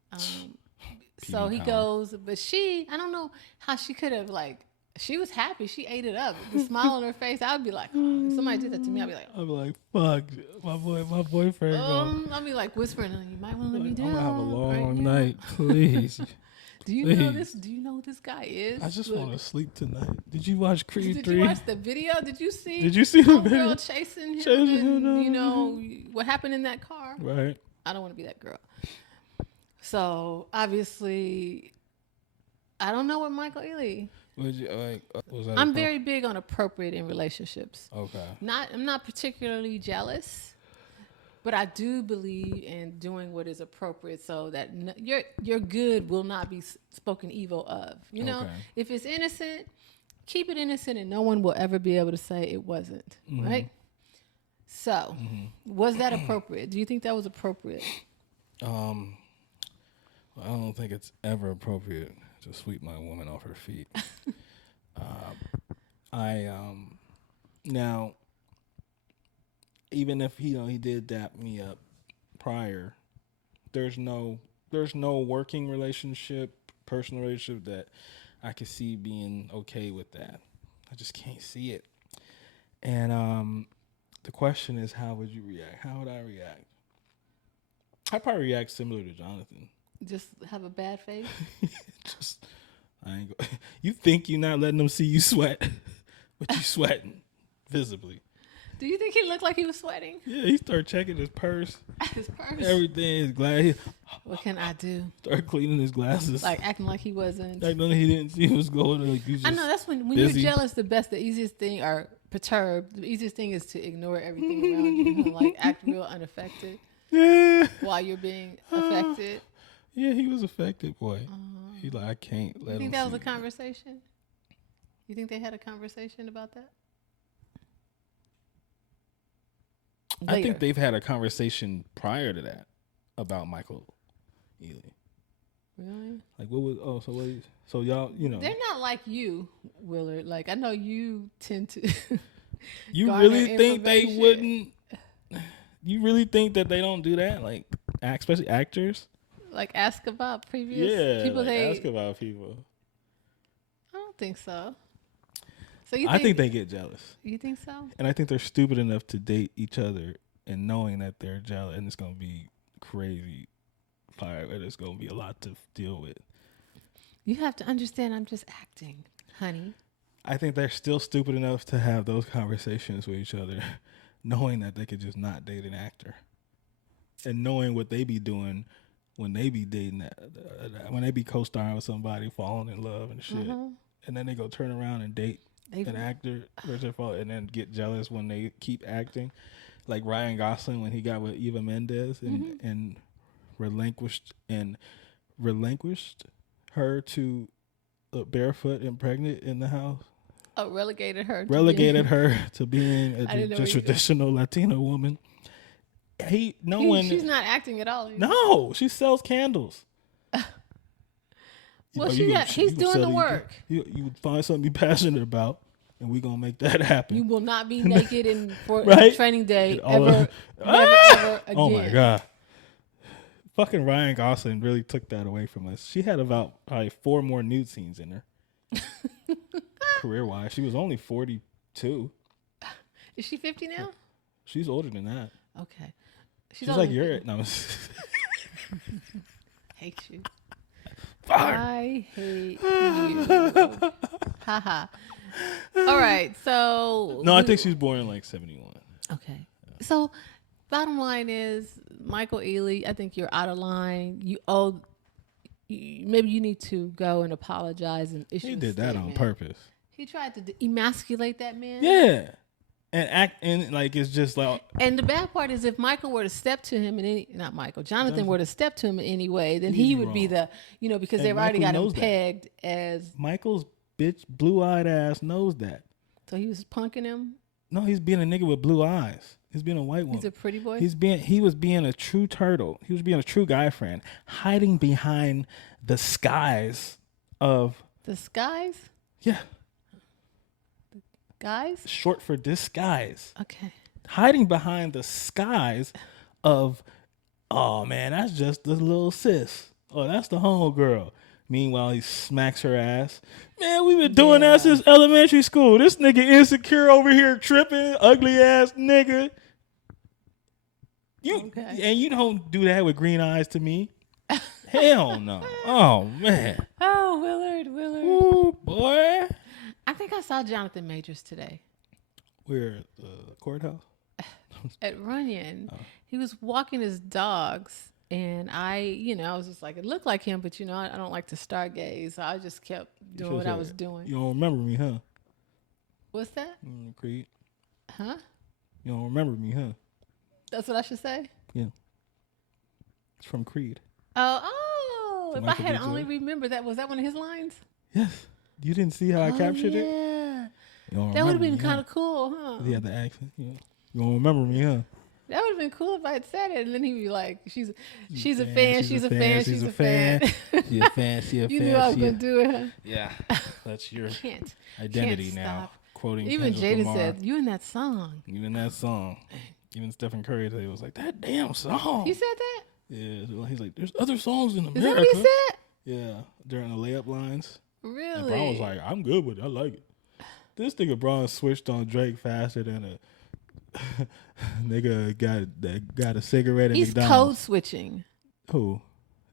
So he goes, but I don't know how she could have, like, she was happy. She ate it up. The smile on her face, I would be like, if somebody did that to me, I'd be like, fuck, my boyfriend. I'll be like whispering, you might want to let me down. I'm gonna have a long night, please. Do you know this? Do you know who this guy is? I just want to sleep tonight. Did you watch Creed 3? Did you watch the video? Did you see the video? Girl chasing him? And, you know what happened in that car? Right. I don't want to be that girl. So obviously, I don't know what Michael Ealy. I'm very big on appropriate in relationships. Okay. I'm not particularly jealous, but I do believe in doing what is appropriate so that your good will not be spoken evil of. You know, if it's innocent, keep it innocent, and no one will ever be able to say it wasn't. Right. So, was that appropriate? Do you think that was appropriate? I don't think it's ever appropriate to sweep my woman off her feet. Now, even if he did dap me up prior, there's no working relationship, personal relationship that I could see being okay with that. I just can't see it. And the question is, how would you react? How would I react? I'd probably react similar to Jonathan. Just have a bad face? You think you're not letting them see you sweat, but you sweating visibly. Do you think he looked like he was sweating? Yeah, he started checking his purse. His purse? Everything, his glass. What can I do? Started cleaning his glasses. Like acting like he wasn't. Like he didn't see what was going on. Like I know, that's when you're jealous, the easiest thing, or perturbed, the easiest thing is to ignore everything around you. Like act real unaffected. Yeah. While you're being affected. Yeah, he was affected, boy. He's like, I can't let him. You think that was a conversation? You think they had a conversation about that? Later. I think they've had a conversation prior to that about Michael Ealy. Really? Like, what was? So y'all, They're not like you, Willard. Like I know you tend to. You garner really think they information. wouldn't? You really think that they don't do that? Like, especially actors. Like ask about previous people. Like ask about people. I don't think so. So you? I think they get jealous. You think so? And I think they're stupid enough to date each other and knowing that they're jealous, and it's gonna be crazy fire. And it's gonna be a lot to deal with. You have to understand. I'm just acting, honey. I think they're still stupid enough to have those conversations with each other, knowing that they could just not date an actor, and knowing what they be doing when they be dating when they be co-starring with somebody, falling in love and shit, and then they go turn around and date an actor, and then get jealous when they keep acting, like Ryan Gosling when he got with Eva Mendes and relinquished her to barefoot and pregnant in the house. Oh, relegated her to being a traditional Latino woman. She's not acting at all. No, she sells candles. Well, he's doing the work. You find something to be passionate about, and we're gonna make that happen. You will not be naked for training day ever again. Oh my God. Fucking Ryan Gosling really took that away from us. She had about probably 4 more nude scenes in her. Career-wise, she was only 42. Is she 50 now? She's older than that. Okay. She's like your... No. Hate you. Fire. I hate you. Haha. All right, so... No, I think she's born in like 71. Okay. So, bottom line is, Michael Ealy, I think you're out of line. Maybe you need to go and apologize and issue a statement. He did that on purpose. He tried to emasculate that man. Yeah. And act and like it's just like. And the bad part is if Michael were to step to him Jonathan were to step to him in any way, then he would be the, because they've already got him pegged as. Michael's bitch blue-eyed ass knows that. So he was punking him? No, he's being a nigga with blue eyes. He's being a white woman. He's a pretty boy? He was being a true turtle. He was being a true guy friend, hiding behind the skies of. The skies? Yeah. Guys? Short for disguise. Okay. Hiding behind the skies of, oh man, that's just the little sis. Oh, that's the homegirl. Meanwhile, he smacks her ass. Man, we've been doing that since elementary school. This nigga insecure over here tripping, ugly ass nigga. And you don't do that with green eyes to me. Hell no. Oh man. Oh, Willard. Ooh, boy. I think I saw Jonathan Majors today. Where? At the courthouse? At Runyon. Oh. He was walking his dogs, and I was just like, it looked like him, but I don't like to stargaze, so I just kept doing what I was doing. You don't remember me, huh? What's that? Creed. Huh? You don't remember me, huh? That's what I should say? Yeah. It's from Creed. Oh, if I had only remembered that. Was that one of his lines? Yes. You didn't see how I captured it? Yeah. That would have been kind of cool, huh? He had the accent. Yeah. You don't remember me, huh? That would have been cool if I had said it, and then he'd be like, she's a fan, she's a fan. She a fan. You knew I was going to do it, huh? Yeah. That's your identity now. Quoting even Kendrick Jada Lamar. said, you in that song. Even Stephen Curry today was like, that damn song. He said that? Yeah. He's like, there's other songs in America. Is that what he said? Yeah. During the layup lines. Really? And Braun was like, I'm good with it. I like it. This nigga Braun switched on Drake faster than a nigga got a cigarette at He's McDonald's. code switching. Who?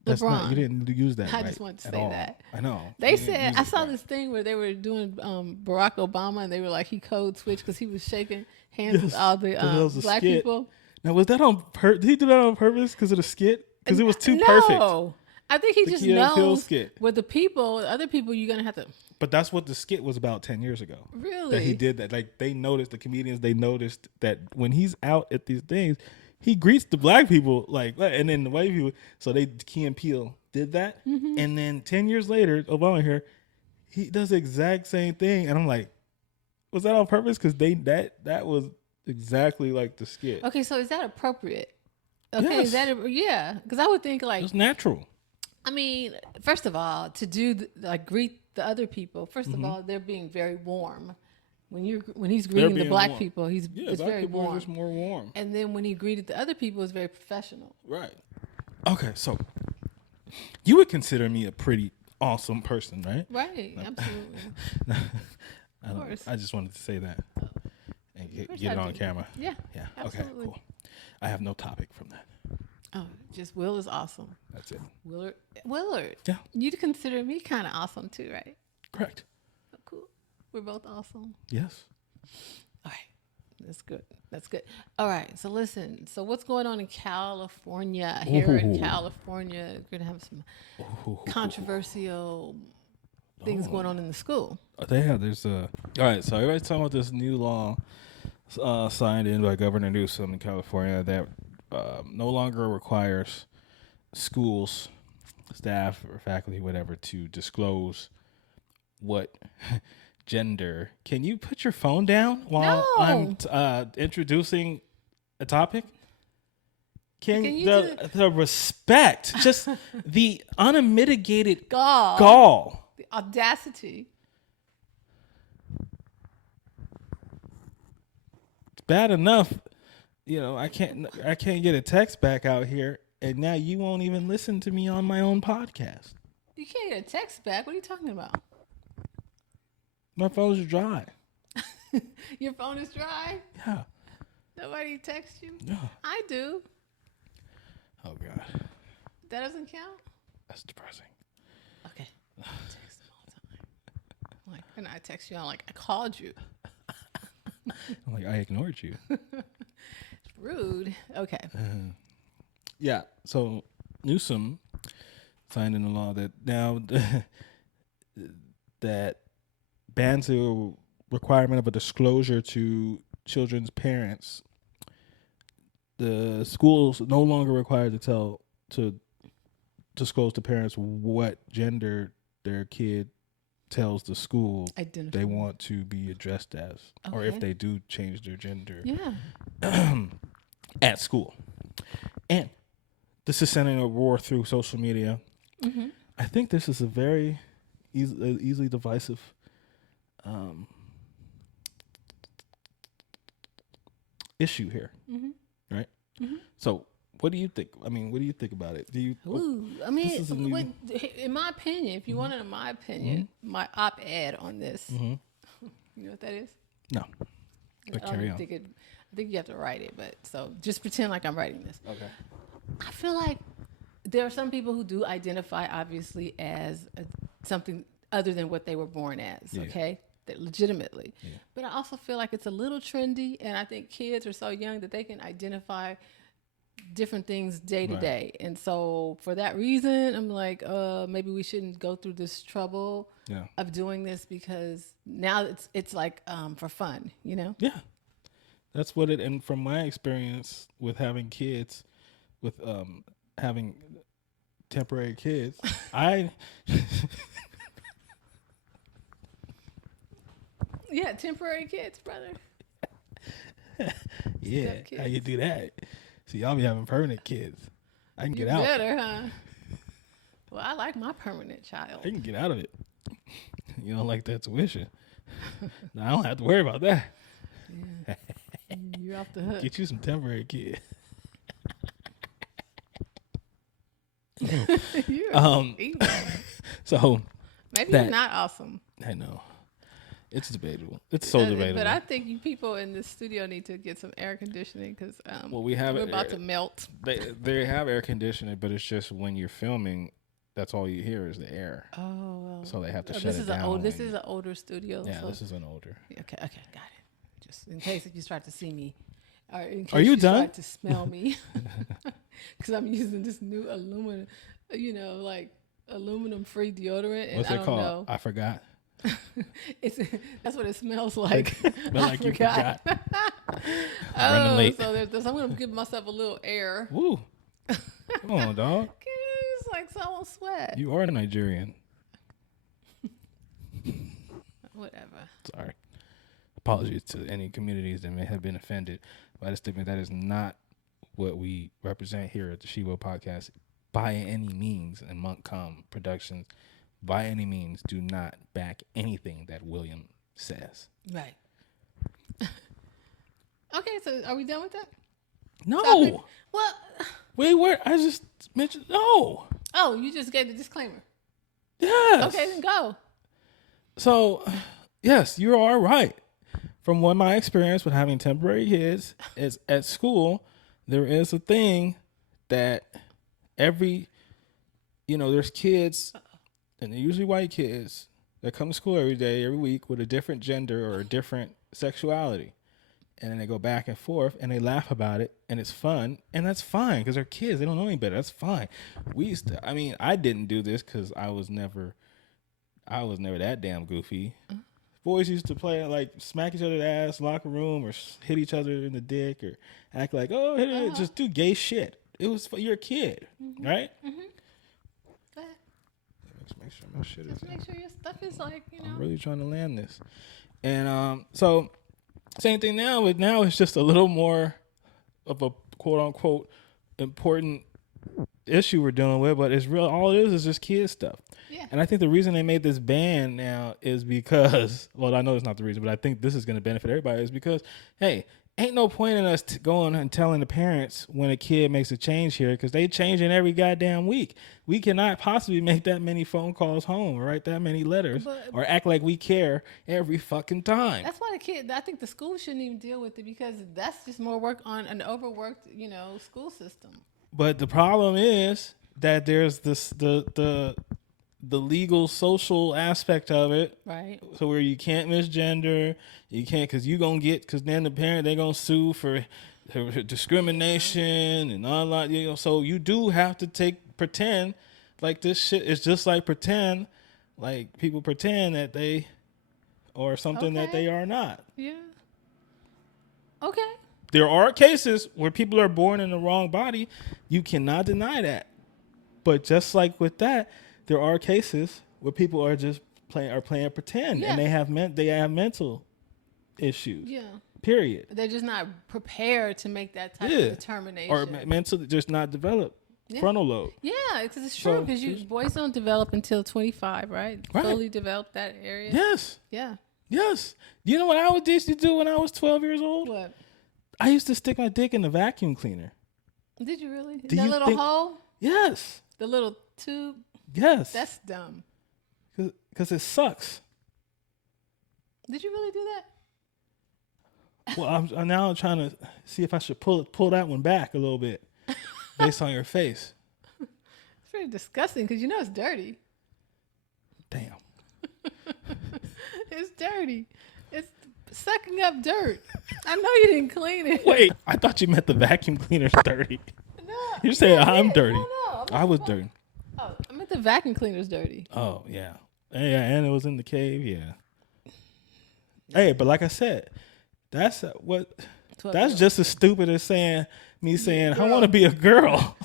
That's LeBron. not, you didn't use that. I right just wanted to say all. that. I know. They said, I saw this thing where they were doing Barack Obama, and they were like, he code switched because he was shaking hands with all the black people. Now, was that on purpose? Did he do that on purpose because of the skit? Because it was too perfect. No. I think he just knows with the other people, you're going to have to. But that's what the skit was about 10 years ago. Really? That he did that. Like, the comedians, they noticed that when he's out at these things, he greets the black people, and then the white people. So Key and Peele did that. Mm-hmm. And then 10 years later, Obama here, he does the exact same thing. And I'm like, was that on purpose? Because that was exactly like the skit. Okay, so is that appropriate? Okay, yes. is that, yeah. Because I would think like. It's natural. I mean, first of all, to do greet the other people. First of all, they're being very warm. When he's greeting the black people, it's black very people warm. are just more warm. And then when he greeted the other people, it's very professional. Right. Okay, so you would consider me a pretty awesome person, right? Right. Absolutely. Of course. I just wanted to say that and get it on camera. Yeah. Yeah. Absolutely. Okay. Cool. I have no topic from that. Oh, just Will is awesome. That's it. Willard. Yeah. You'd consider me kind of awesome too, right? Correct. Oh, cool. We're both awesome. Yes. All right. That's good. That's good. All right. So listen. So what's going on in California? Here in California, we're going to have some controversial things going on in the school. There's all right, so everybody's talking about this new law signed in by Governor Newsom in California that no longer requires schools, staff, or faculty, whatever, to disclose what gender. Can you put your phone down while I'm introducing a topic? Can you the respect, just the unmitigated gall, the audacity. It's bad enough, I can't get a text back out here, and now you won't even listen to me on my own podcast. You can't get a text back. What are you talking about? My phone's dry. Your phone is dry? Yeah. Nobody texts you? No. I do. Oh God. That doesn't count? That's depressing. Okay. I text them all the time. And I text you, I'm like, I called you. I'm like, I ignored you. It's rude. Okay. Yeah. So Newsom signed into law that now that bans the requirement of a disclosure to children's parents. The schools no longer required to disclose to parents what gender their kid tells the school they want to be addressed as, or if they do change their gender at school. And this is sending a roar through social media. Mm-hmm. I think this is a very easily divisive issue here, right? Mm-hmm. So, what do you think? I mean, what do you think about it? Do you? In my opinion, if you wanted my opinion, my op-ed on this, you know what that is? No. But carry on. I think you have to write it, but so just pretend like I'm writing this. Okay. I feel like there are some people who do identify obviously as something other than what they were born as, okay? That legitimately. Yeah. But I also feel like it's a little trendy, and I think kids are so young that they can identify different things day to day. And so for that reason, I'm like, maybe we shouldn't go through this trouble of doing this, because now it's like for fun, Yeah. That's what and from my experience with having kids, with having temporary kids, Yeah, temporary kids, brother. Yeah, how you do that? See, y'all be having permanent kids. I can get out. Better, huh? Well, I like my permanent child. I can get out of it. You don't like that tuition? No, I don't have to worry about that. Yeah. You're off the hook. Get you some temporary kids. You're evil. So maybe you're not awesome. I know. It's debatable. It's so debatable. But I think you people in this studio need to get some air conditioning, because we're about to melt. They have air conditioning, but it's just when you're filming, that's all you hear is the air. Oh, well. So they have to shut it down. This is an older studio. Yeah, so. This is an older. Okay, got it. Just in case you start to see me. Or in case you done? Start to smell me. Because I'm using this new aluminum, aluminum-free deodorant. And what's it called? I forgot. That's what it smells like. You forgot. Running late. So I'm going to give myself a little air. Woo. Come on, dog. It's like so I won't sweat. You are Nigerian. Whatever. Sorry. Apologies to any communities that may have been offended by the statement. That is not what we represent here at the She Will Podcast by any means, and Montcalm Productions, by any means, do not back anything that William says. Right. Okay, so are we done with that? No. Topic? Well, Wait, where? I just mentioned no. oh, you just gave the disclaimer. Yes. Okay, then go. So, yes, you are right. From what my experience with having temporary kids is at school, there is a thing that there's kids, and they're usually white kids, that come to school every day, every week with a different gender or a different sexuality. And then they go back and forth and they laugh about it and it's fun. And that's fine because they're kids. They don't know any better. That's fine. I didn't do this because I was never that damn goofy. Boys used to play like smack each other's ass, locker room, or hit each other in the dick, or act like, just do gay shit. It was you're a kid, right? Mm-hmm. Go ahead. Let's make sure my shit Just is. make sure your stuff is like, I'm really trying to land this, and so same thing now. But now it's just a little more of a quote unquote important issue we're dealing with, but it's real. All it is just kid stuff. Yeah. And I think the reason they made this ban now is because, well, I know it's not the reason, but I think this is going to benefit everybody, is because, hey, ain't no point in us going and telling the parents when a kid makes a change here, because they changing every goddamn week. We cannot possibly make that many phone calls home or write that many letters or act like we care every fucking time. That's why I think the school shouldn't even deal with it, because that's just more work on an overworked, school system. But the problem is that there's the legal social aspect of it, right? So where you can't misgender, you can't, because then the parent, they're gonna sue for discrimination and all that, so you do have to pretend like this shit is just like pretend, like people pretend that they are something that they are not. Yeah. Okay. There are cases where people are born in the wrong body. You cannot deny that. But just like with that, there are cases where people are just playing pretend, and they have mental issues. Yeah. Period. They're just not prepared to make that type of determination, or mentally just not developed frontal lobe. Yeah, because it's true. Because boys don't develop until 25, right? Fully develop that area. Yes. Yeah. Yes. You know what I used to do when I was 12 years old? What? I used to stick my dick in the vacuum cleaner. Did you really? That little hole? Yes. The little tube? Yes. That's dumb. Because it sucks. Did you really do that? Well, I'm now trying to see if I should pull that one back a little bit based on your face. It's pretty disgusting because it's dirty. Damn. It's dirty. It's sucking up dirt. I know you didn't clean it. Wait, I thought you meant the vacuum cleaner's dirty. No. You're saying I'm dirty. No, I was dirty. Oh, I meant the vacuum cleaner's dirty. Oh, yeah. Yeah, and it was in the cave, yeah. Hey, but like I said, that's just as stupid as me saying I want to be a girl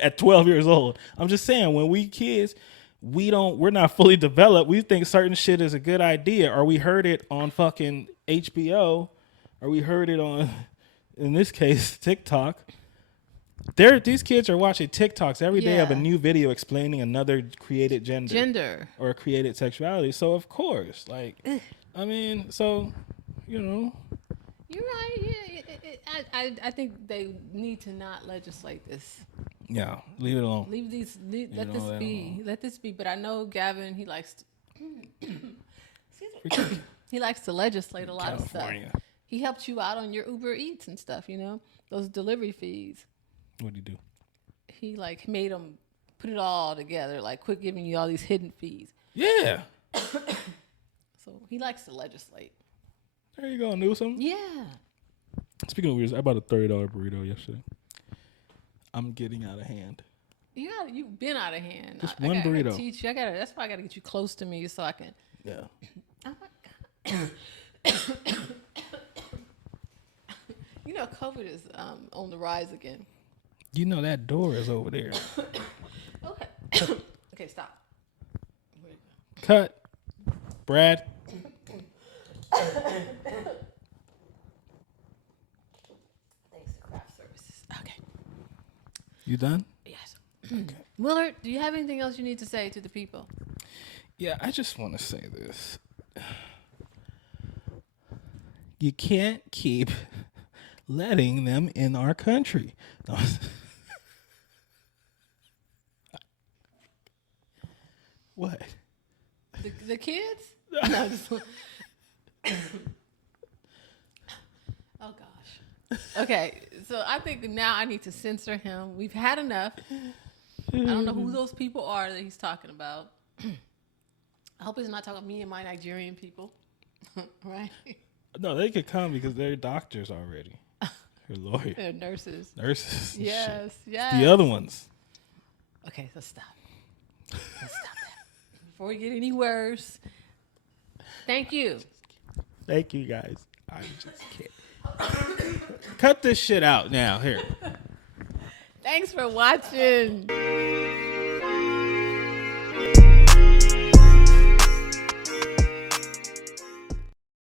at 12 years old. I'm just saying, when we kids, we're not fully developed. We think certain shit is a good idea, or we heard it on fucking HBO, or we heard it on, in this case, TikTok. These kids are watching TikToks every day of a new video explaining another created gender or created sexuality. So of course, you're right. Yeah, I think they need to not legislate this. Yeah, leave it alone. Let this be. But I know Gavin, he likes to he likes to legislate a lot of stuff. He helped you out on your Uber Eats and stuff, those delivery fees. What do you do? He made them put it all together, quit giving you all these hidden fees. Yeah. So he likes to legislate. There you go, Newsom. Yeah. Speaking of weird, I bought a $30 burrito yesterday. I'm getting out of hand. You've been out of hand. Just one burrito. I gotta teach you. That's why I gotta get you close to me so I can. Yeah. Oh my God. COVID is on the rise again. That door is over there. Okay. Okay, stop. Cut. Brad. Thanks to craft services. Okay. You done? Yes. Okay. Willard, do you have anything else you need to say to the people? Yeah, I just want to say this. You can't keep letting them in our country. No. What? The kids? No, just oh gosh. Okay, so I think now I need to censor him. We've had enough. I don't know who those people are that he's talking about. I hope he's not talking about me and my Nigerian people. Right? No, they could come because they're doctors already. They're lawyers. They're nurses. Nurses. Yes, Shit. yes. The other ones. Okay, let's stop. Let's stop that. Before we get any worse. Thank you. Thank you, guys. I just can't. Cut this shit out now. Here. Thanks for watching.